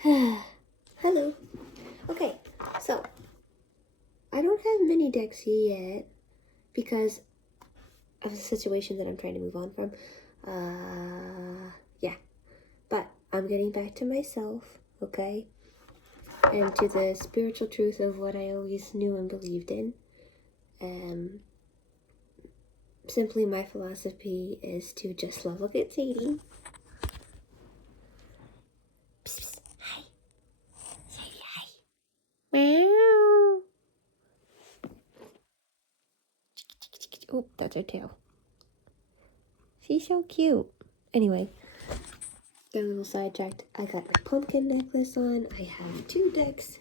Hello. Okay, so I don't have mini decks yet because of the situation that I'm trying to move on from. Yeah, but I'm getting back to myself, okay, and to the spiritual truth of what I always knew and believed in. Simply, my philosophy is to just love. Look at Sadie. Psst, psst. Hi, Sadie. Hi. Meow. Oh, that's her tail. She's so cute. Anyway, got a little sidetracked. I got my pumpkin necklace on. I have 2 decks.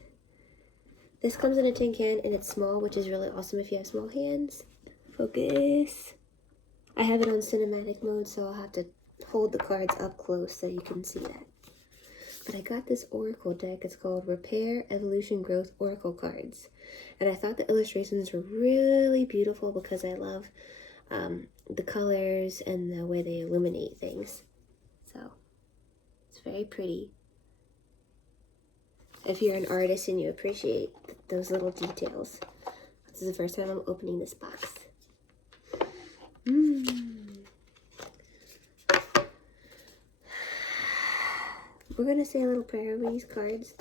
This comes in a tin can and it's small, which is really awesome if you have small hands. Focus. I have it on cinematic mode, so I'll have to hold the cards up close so you can see that. But I got this Oracle deck. It's called Repair, Evolution, Growth Oracle Cards. And I thought the illustrations were really beautiful because I love the colors and the way they illuminate things. So, it's very pretty. If you're an artist and you appreciate those little details. This is the first time I'm opening this box. We're going to say a little prayer over these cards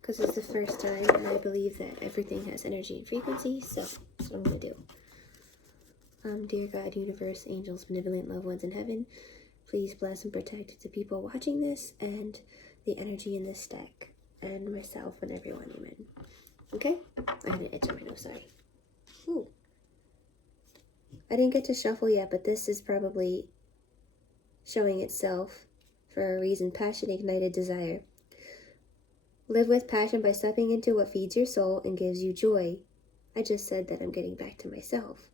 because it's the first time and I believe that everything has energy and frequency, so that's what I'm going to do. Dear God, universe, angels, benevolent loved ones in heaven, please bless and protect the people watching this and the energy in this deck and myself and everyone, amen. Okay? I had an itch on my nose, sorry. Ooh. I didn't get to shuffle yet, but this is probably showing itself for a reason. Passion, ignited desire. Live with passion by stepping into what feeds your soul and gives you joy. I just said that I'm getting back to myself.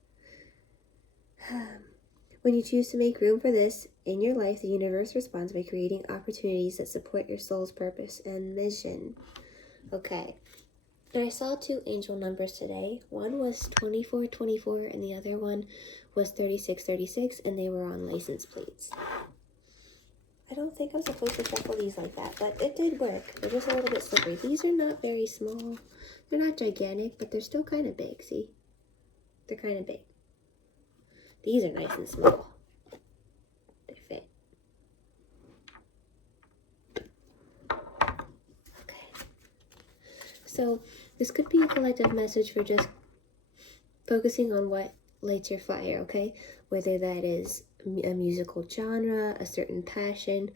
When you choose to make room for this in your life, the universe responds by creating opportunities that support your soul's purpose and mission. Okay. And I saw 2 angel numbers today. One was 2424 and the other one was 3636, and they were on license plates. I don't think I'm supposed to shuffle these like that, but it did work. They're just a little bit slippery. These are not very small. They're not gigantic, but they're still kind of big, see? They're kind of big. These are nice and small. They fit. Okay. So this could be a collective message for just focusing on what lights your fire, okay? Whether that is a musical genre, a certain passion.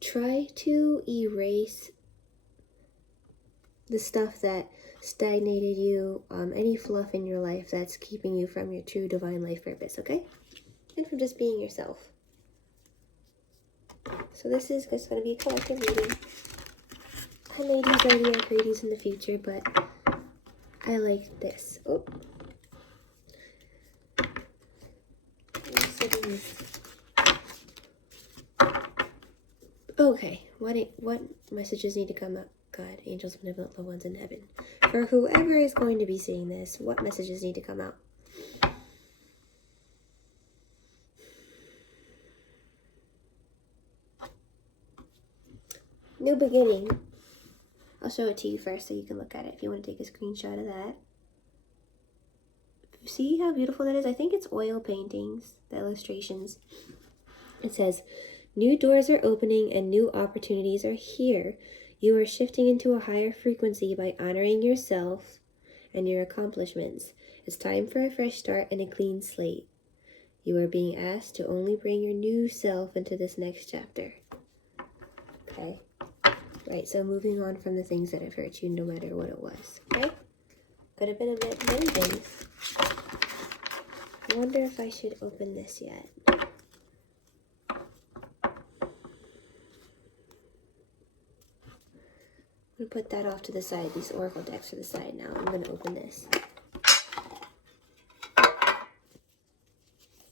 Try to erase the stuff that stagnated you, any fluff in your life that's keeping you from your true divine life purpose, okay? And from just being yourself. So this is just going to be a collective reading. I may do zodiac readings in the future, but I like this. Oh. Okay, what messages need to come up? God, angels, benevolent loved ones in heaven. For whoever is going to be seeing this, what messages need to come out? New beginning. I'll show it to you first so you can look at it if you want to take a screenshot of that. See how beautiful that is? I think it's oil paintings, the illustrations. It says, new doors are opening and new opportunities are here. You are shifting into a higher frequency by honoring yourself and your accomplishments. It's time for a fresh start and a clean slate. You are being asked to only bring your new self into this next chapter. Okay? Right, so moving on from the things that have hurt you, no matter what it was. Okay? Could have been many things. I wonder if I should open this yet. I'm going to put that off to the side, these oracle decks to the side now. I'm going to open this.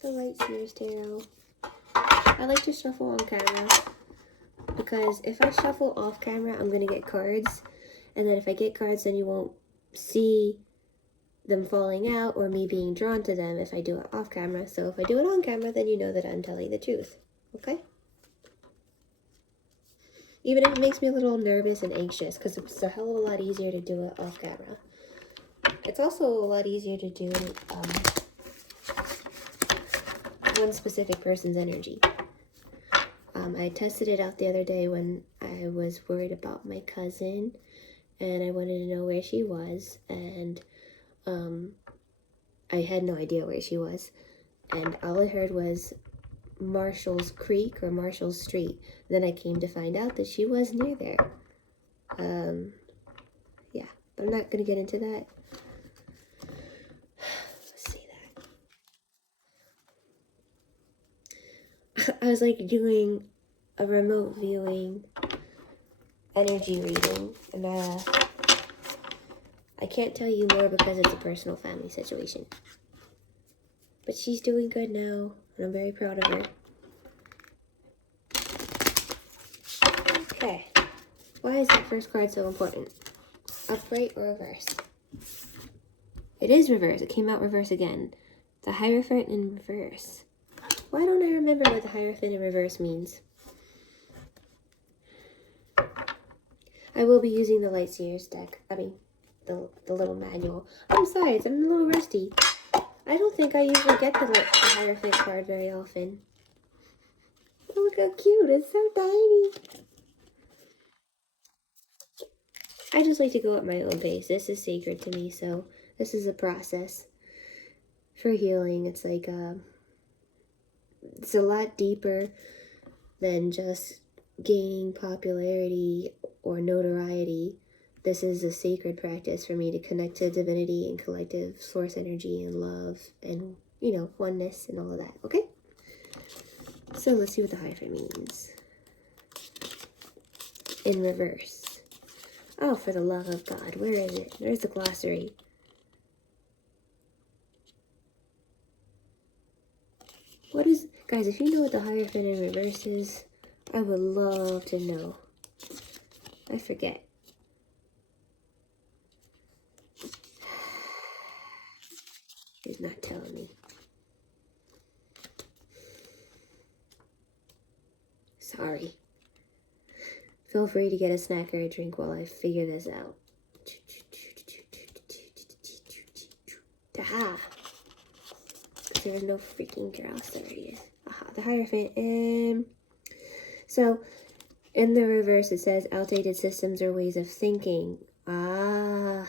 The Light Seers Tarot. I like to shuffle on camera because if I shuffle off camera, I'm going to get cards. And then if I get cards, then you won't see them falling out or me being drawn to them if I do it off camera. So if I do it on camera, then you know that I'm telling the truth. Okay? Even if it makes me a little nervous and anxious, because it's a hell of a lot easier to do it off camera. It's also a lot easier to do one specific person's energy. I tested it out the other day when I was worried about my cousin, and I wanted to know where she was, and I had no idea where she was, and all I heard was Marshall's Creek or Marshall Street. Then I came to find out that she was near there. Yeah, but I'm not gonna get into that. Let's see that. I was like doing a remote viewing energy reading, and I can't tell you more because it's a personal family situation. But she's doing good now, and I'm very proud of her. Okay, why is that first card so important? Upright or reverse? It is reverse. It came out reverse again. The Hierophant in reverse. Why don't I remember what the Hierophant in reverse means? I will be using the Lightseers deck. I mean, the little manual. I'm sorry, I'm a little rusty. I don't think I usually get the Hierophant card very often. Oh, look how cute. It's so tiny. I just like to go at my own pace. This is sacred to me, so this is a process for healing. It's like, it's a lot deeper than just gaining popularity or notoriety. This is a sacred practice for me to connect to divinity and collective source energy and love and, you know, oneness and all of that, okay? So let's see what the Hierophant means. In reverse. Oh, for the love of God. Where is it? There's the glossary. What is... Guys, if you know what the Hierophant in reverse is, I would love to know. I forget. He's not telling me. Sorry. Feel free to get a snack or a drink while I figure this out. Aha! There was no freaking grouse. There he is. Aha, the Hierophant. So, in the reverse, it says outdated systems or ways of thinking. Ah.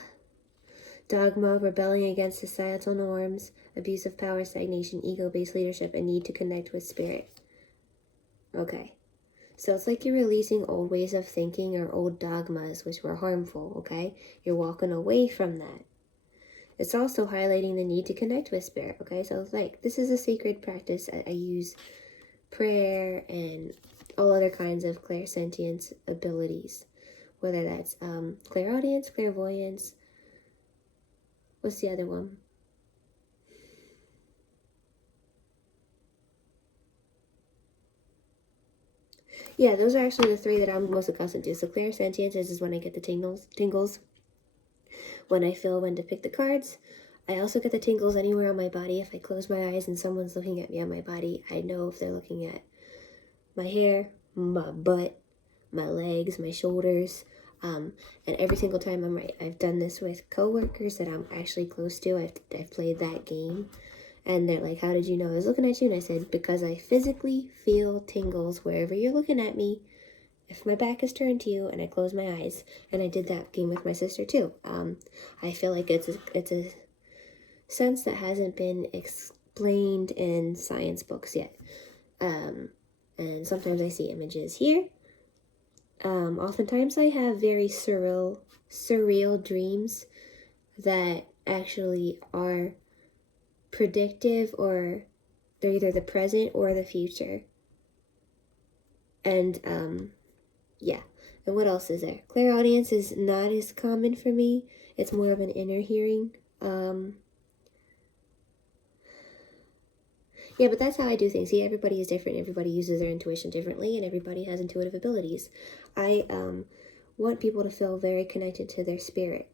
Dogma, rebelling against societal norms, abuse of power, stagnation, ego-based leadership, and need to connect with spirit. Okay. So it's like you're releasing old ways of thinking or old dogmas which were harmful, okay? You're walking away from that. It's also highlighting the need to connect with spirit, okay? So it's like, this is a sacred practice. I use prayer and all other kinds of clairsentience abilities, whether that's clairaudience, clairvoyance. What's the other one? Yeah, those are actually the three that I'm most accustomed to. So clairsentience is when I get the tingles. When I feel when to pick the cards. I also get the tingles anywhere on my body. If I close my eyes and someone's looking at me on my body, I know if they're looking at my hair, my butt, my legs, my shoulders. And every single time I've done this with coworkers that I'm actually close to. I've played that game. And they're like, how did you know? I was looking at you, and I said, because I physically feel tingles wherever you're looking at me. If my back is turned to you and I close my eyes, and I did that game with my sister too. I feel like it's a sense that hasn't been explained in science books yet. And sometimes I see images here. Oftentimes I have very surreal dreams that actually are predictive, or they're either the present or the future. And yeah. And what else is there? Clairaudience is not as common for me. It's more of an inner hearing. Yeah, but that's how I do things. See, everybody is different. Everybody uses their intuition differently, and everybody has intuitive abilities. I want people to feel very connected to their spirit.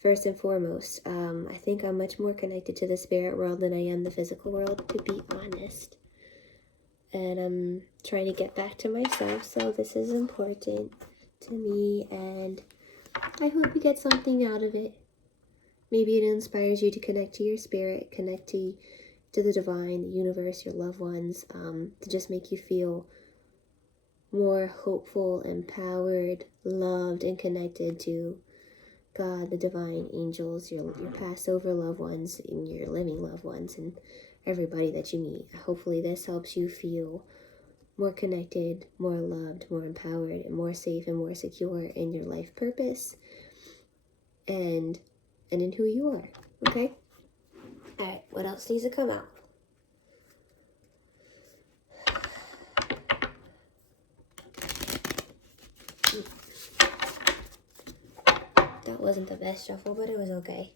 First and foremost, I think I'm much more connected to the spirit world than I am the physical world, to be honest. and I'm trying to get back to myself, so this is important to me, and I hope you get something out of it. Maybe it inspires you to connect to your spirit, connect to the divine, the universe, your loved ones, to just make you feel more hopeful, empowered, loved, and connected to God, the divine, angels, your Passover loved ones, and your living loved ones, and everybody that you meet. Hopefully this helps you feel more connected, more loved, more empowered, and more safe and more secure in your life purpose and in who you are. Okay? Alright, what else needs to come out? That wasn't the best shuffle, but it was okay.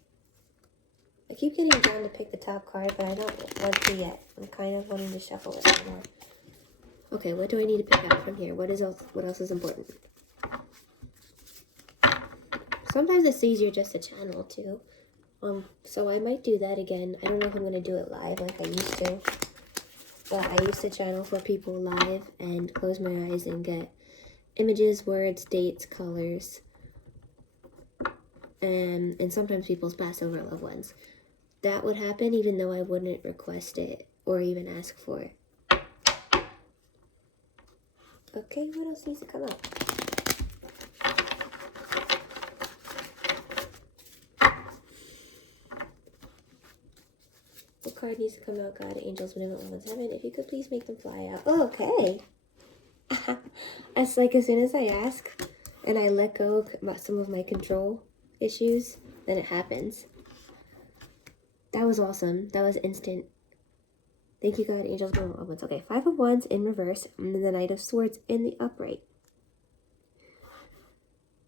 I keep getting John to pick the top card, but I don't want to yet. I'm kind of wanting to shuffle it more. Okay, what do I need to pick out from here? What else is important? Sometimes it's easier just to channel too. So I might do that again. I don't know if I'm gonna do it live like I used to. But I used to channel for people live and close my eyes and get images, words, dates, colors, and sometimes people's Passover loved ones. That would happen even though I wouldn't request it or even ask for it. Okay, what else needs to come out? What card needs to come out? God, angels, benevolent ones, heaven. If you could please make them fly out. Oh, okay. It's like as soon as I ask and I let go of some of my control issues, then it happens. That was awesome. That was instant. Thank you, God, angels, benevolent ones. Okay, 5 of Wands in reverse, and then the Knight of Swords in the upright.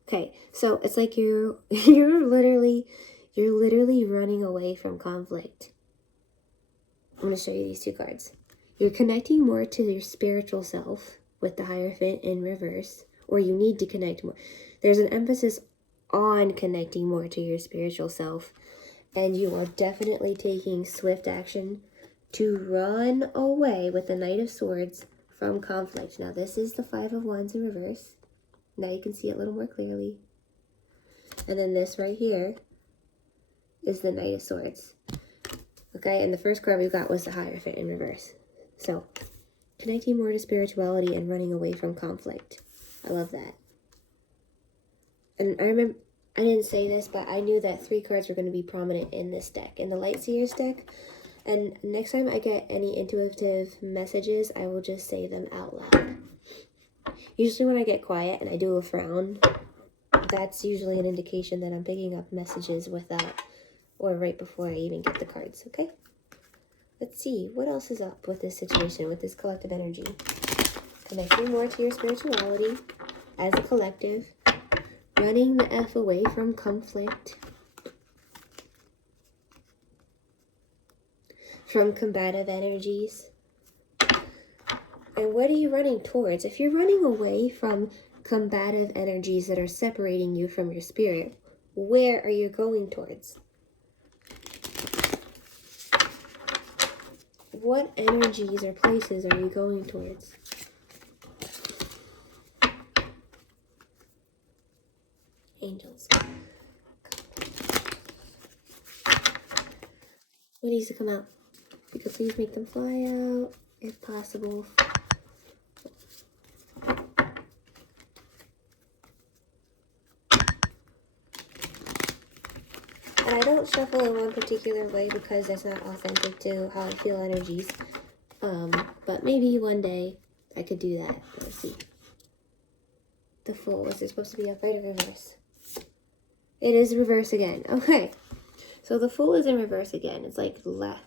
Okay, so it's like you're literally running away from conflict. I'm going to show you these 2 cards. You're connecting more to your spiritual self with the Hierophant in reverse, or you need to connect more. There's an emphasis on connecting more to your spiritual self, and you are definitely taking swift action to run away with the Knight of Swords from conflict. Now, this is the 5 of Wands in reverse. Now you can see it a little more clearly. And then this right here is the Knight of Swords. Okay, and the first card we got was the Hierophant in reverse. So, connecting more to spirituality and running away from conflict. I love that. And I remember, I didn't say this, but I knew that 3 cards were going to be prominent in this deck, in the Light Seers deck. And next time I get any intuitive messages, I will just say them out loud. Usually when I get quiet and I do a frown, that's usually an indication that I'm picking up messages without, or right before I even get the cards, okay? Let's see, what else is up with this situation, with this collective energy? Connecting more to your spirituality as a collective, running the F away from conflict, from combative energies. And what are you running towards? If you're running away from combative energies that are separating you from your spirit, where are you going towards? What energies or places are you going towards? Angels. What needs to come out? You could please make them fly out, if possible. And I don't shuffle in one particular way because that's not authentic to how I feel energies. But maybe one day I could do that. Let's see. The Fool. Was it supposed to be upright or reverse? It is reverse again. Okay. So the Fool is in reverse again. It's like left.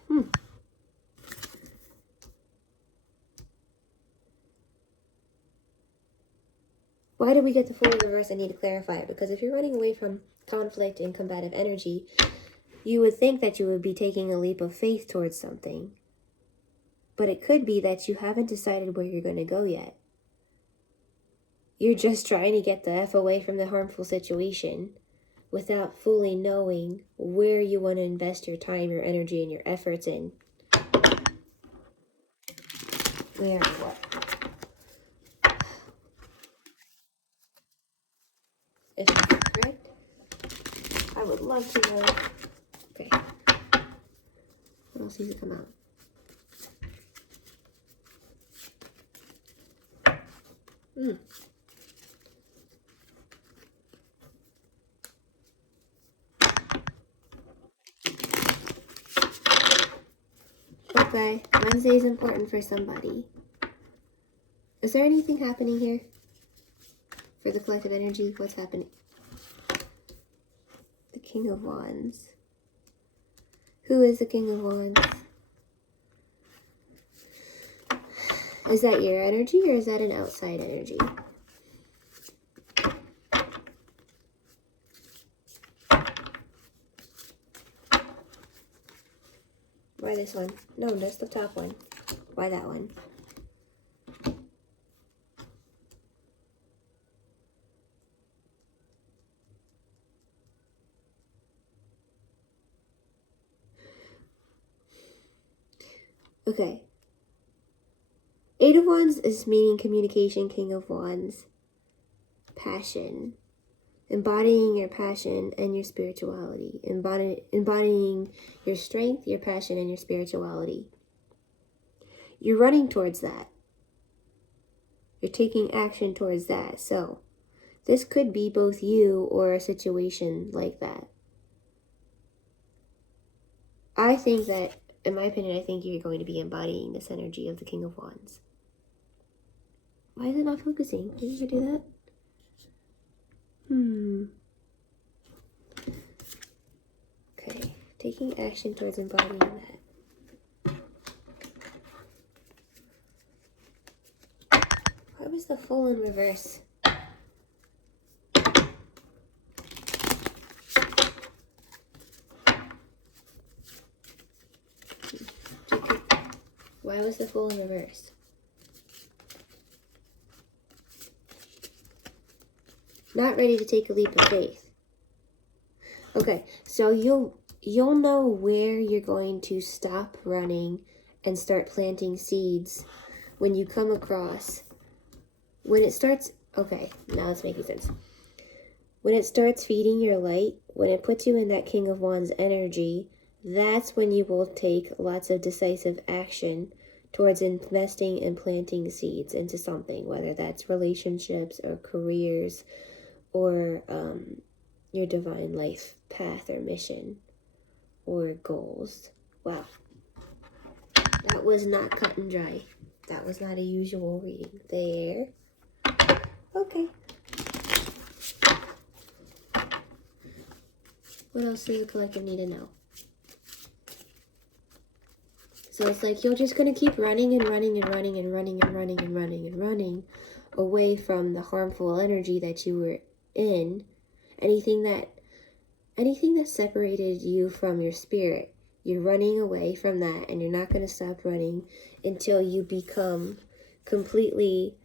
Why did we get the Fool in reverse? I need to clarify it. Because if you're running away from conflict and combative energy, you would think that you would be taking a leap of faith towards something. But it could be that you haven't decided where you're going to go yet. You're just trying to get the F away from the harmful situation without fully knowing where you want to invest your time, your energy, and your efforts in. where and what. If that's correct, I would love to know. Okay. What else needs to come out? Okay, Wednesday is important for somebody. Is there anything happening here? For the collective energy, what's happening? The King of Wands. Who is the King of Wands? Is that your energy or is that an outside energy? Why this one? No, that's the top one. Why that one? Okay. Eight of Wands is meaning communication, King of Wands, passion. Embodying your passion and your spirituality. Embodying your strength, your passion, and your spirituality. You're running towards that. You're taking action towards that. So, this could be both you or a situation like that. I think that, in my opinion, I think you're going to be embodying this energy of the King of Wands. Why is it not focusing? Did you ever do that? Okay, taking action towards embodying that. Why was the Fool in reverse? Why was the Fool in reverse? Not ready to take a leap of faith. Okay, so you'll know where you're going to stop running and start planting seeds when you come across, when it starts, okay, now it's making sense. When it starts feeding your light, when it puts you in that King of Wands energy, that's when you will take lots of decisive action towards investing and planting seeds into something, whether that's relationships or careers or your divine life path or mission or goals. Wow. That was not cut and dry. That was not a usual reading there. Okay. What else does the collective need to know? So it's like you're just going to keep running and running and running and running and running and running and running away from the harmful energy that you were in. Anything that separated you from your spirit, you're running away from that, and you're not going to stop running until you become completely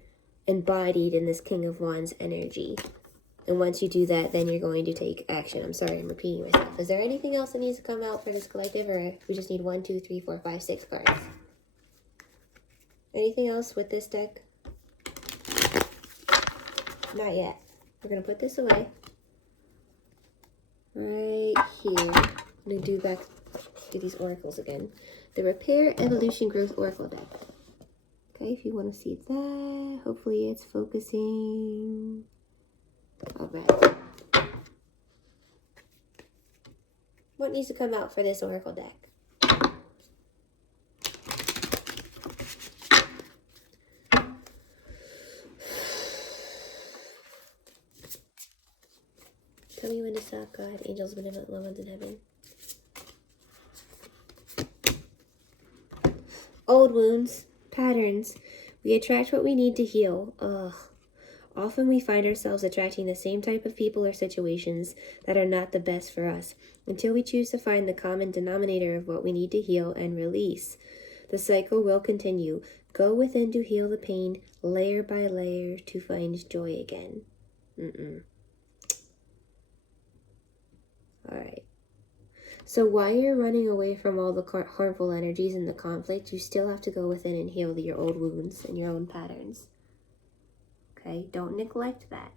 embodied in this King of Wands energy. And once you do that, then you're going to take action. I'm sorry, I'm repeating myself. Is there anything else that needs to come out for this collective, or we just need 1, 2, 3, 4, 5, 6 cards? Anything else with this deck? Not yet. We're going to put this away. Right here. I'm going to do these oracles again. The Repair, Evolution, Growth Oracle deck. Okay, if you want to see that, hopefully it's focusing. All right. What needs to come out for this oracle deck? Tell me when to stop, God. Angels, benevolent loved ones in heaven. Old wounds, patterns. We attract what we need to heal. Ugh. Often we find ourselves attracting the same type of people or situations that are not the best for us until we choose to find the common denominator of what we need to heal and release. The cycle will continue. Go within to heal the pain, layer by layer to find joy again. All right. So while you're running away from all the harmful energies and the conflict, you still have to go within and heal your old wounds and your own patterns. Okay? Don't neglect that.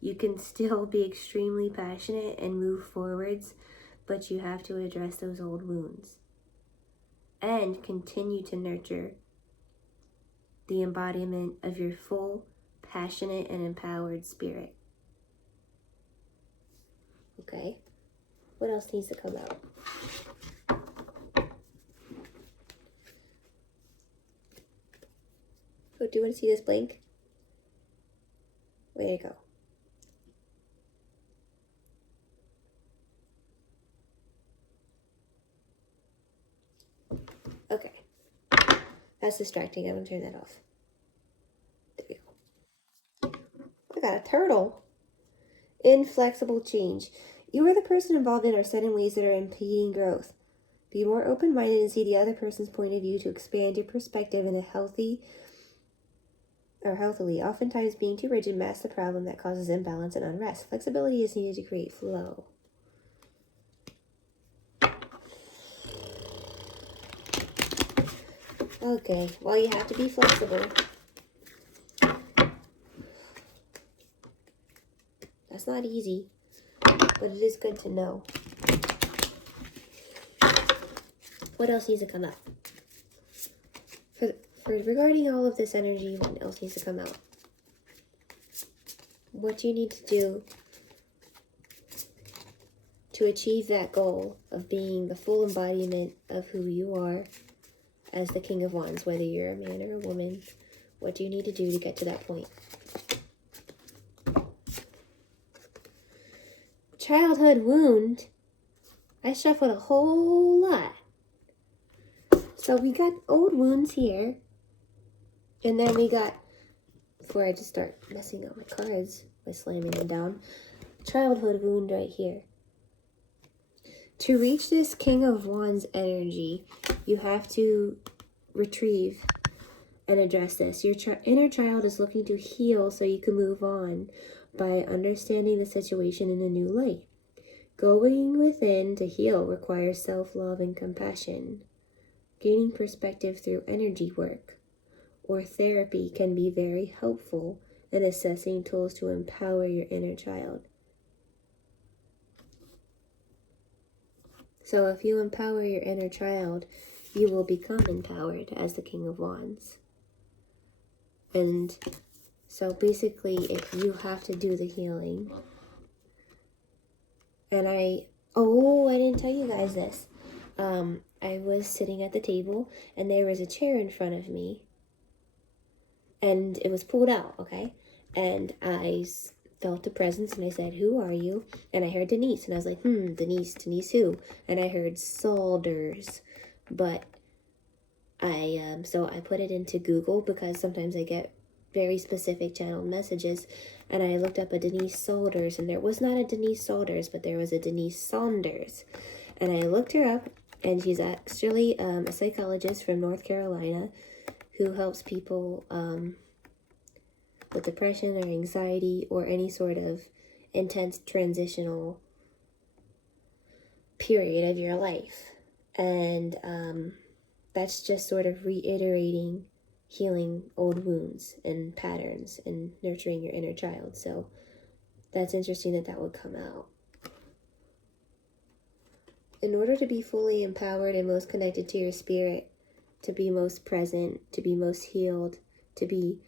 You can still be extremely passionate and move forwards, but you have to address those old wounds and continue to nurture the embodiment of your full, passionate, and empowered spirit. Okay? What else needs to come out? Oh, do you want to see this blank? Way to go. Okay. That's distracting. I'm going to turn that off. There we go. I got a turtle. Inflexible change. You or the person involved in are set in ways that are impeding growth. Be more open-minded and see the other person's point of view to expand your perspective in a healthily. Oftentimes, being too rigid masks the problem that causes imbalance and unrest. Flexibility is needed to create flow. Okay, well, you have to be flexible. That's not easy, but it is good to know. What else needs to come out? Regarding all of this energy, what else needs to come out? What you need to do to achieve that goal of being the full embodiment of who you are as the King of Wands, whether you're a man or a woman, what do you need to do to get to that point? Childhood wound. I shuffled a whole lot. So we got old wounds here. And then we got, before I just start messing up my cards by slamming them down, childhood wound right here. To reach this King of Wands energy, you have to retrieve and address this. Your inner child is looking to heal so you can move on by understanding the situation in a new light. Going within to heal requires self-love and compassion. Gaining perspective through energy work or therapy can be very helpful in assessing tools to empower your inner child. So if you empower your inner child, you will become empowered as the King of Wands. And so basically, if you have to do the healing, and I didn't tell you guys this. I was sitting at the table, and there was a chair in front of me, and it was pulled out, okay? And I felt a presence, and I said, "Who are you?" And I heard Denise, and I was like, Denise who? And I heard Saunders, but so I put it into Google because sometimes I get very specific channeled messages, and I looked up a Denise Saunders, and there was not a Denise Saunders, but there was a Denise Saunders, and I looked her up, and she's actually a psychologist from North Carolina who helps people with depression or anxiety or any sort of intense transitional period of your life. And that's just sort of reiterating healing old wounds and patterns and nurturing your inner child. So that's interesting that would come out. In order to be fully empowered and most connected to your spirit, to be most present, to be most healed, to be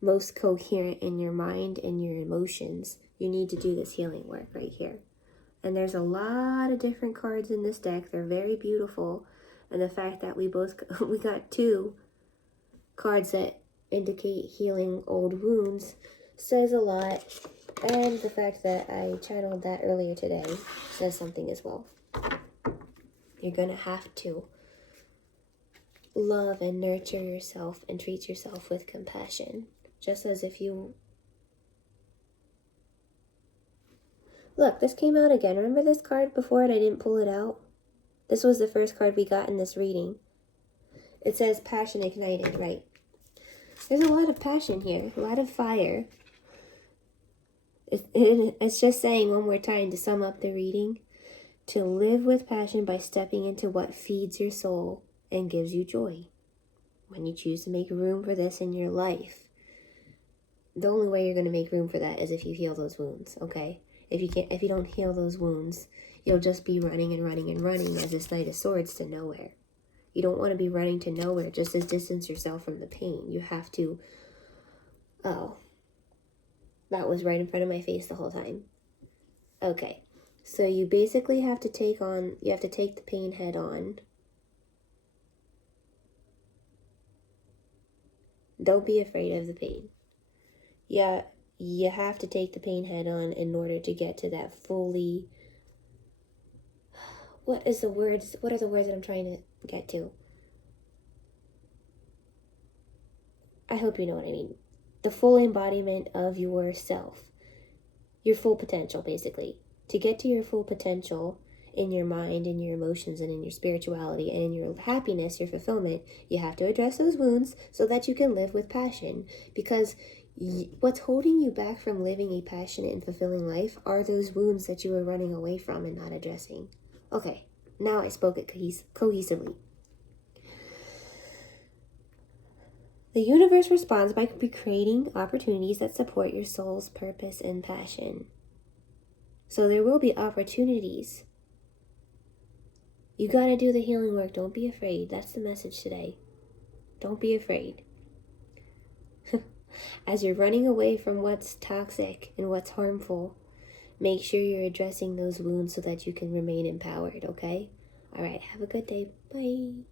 most coherent in your mind and your emotions, you need to do this healing work right here. And there's a lot of different cards in this deck. They're very beautiful. And the fact that we got two cards that indicate healing old wounds says a lot. And the fact that I channeled that earlier today says something as well. You're going to have to love and nurture yourself and treat yourself with compassion. Just as if you... Look, this came out again. Remember this card before and I didn't pull it out? This was the first card we got in this reading. It says passion ignited, right? There's a lot of passion here, a lot of fire. It's just saying one more time to sum up the reading. to live with passion by stepping into what feeds your soul and gives you joy. When you choose to make room for this in your life, the only way you're going to make room for that is if you heal those wounds, okay? If you don't heal those wounds, you'll just be running and running and running as this Knight of Swords to nowhere. You don't want to be running to nowhere just to distance yourself from the pain. You have to... Oh, that was right in front of my face the whole time. Okay, so you basically have to take the pain head on. Don't be afraid of the pain. Yeah, you have to take the pain head on in order to get to that fully... What are the words that I'm trying to get to? I hope you know what I mean. The full embodiment of yourself. Your full potential, basically. To get to your full potential in your mind, in your emotions, and in your spirituality, and in your happiness, your fulfillment, you have to address those wounds so that you can live with passion. Because what's holding you back from living a passionate and fulfilling life are those wounds that you are running away from and not addressing. Okay, now I spoke it cohesively. The universe responds by creating opportunities that support your soul's purpose and passion. So there will be opportunities. You gotta do the healing work. Don't be afraid. That's the message today. Don't be afraid. As you're running away from what's toxic and what's harmful, make sure you're addressing those wounds so that you can remain empowered, okay? All right, have a good day. Bye.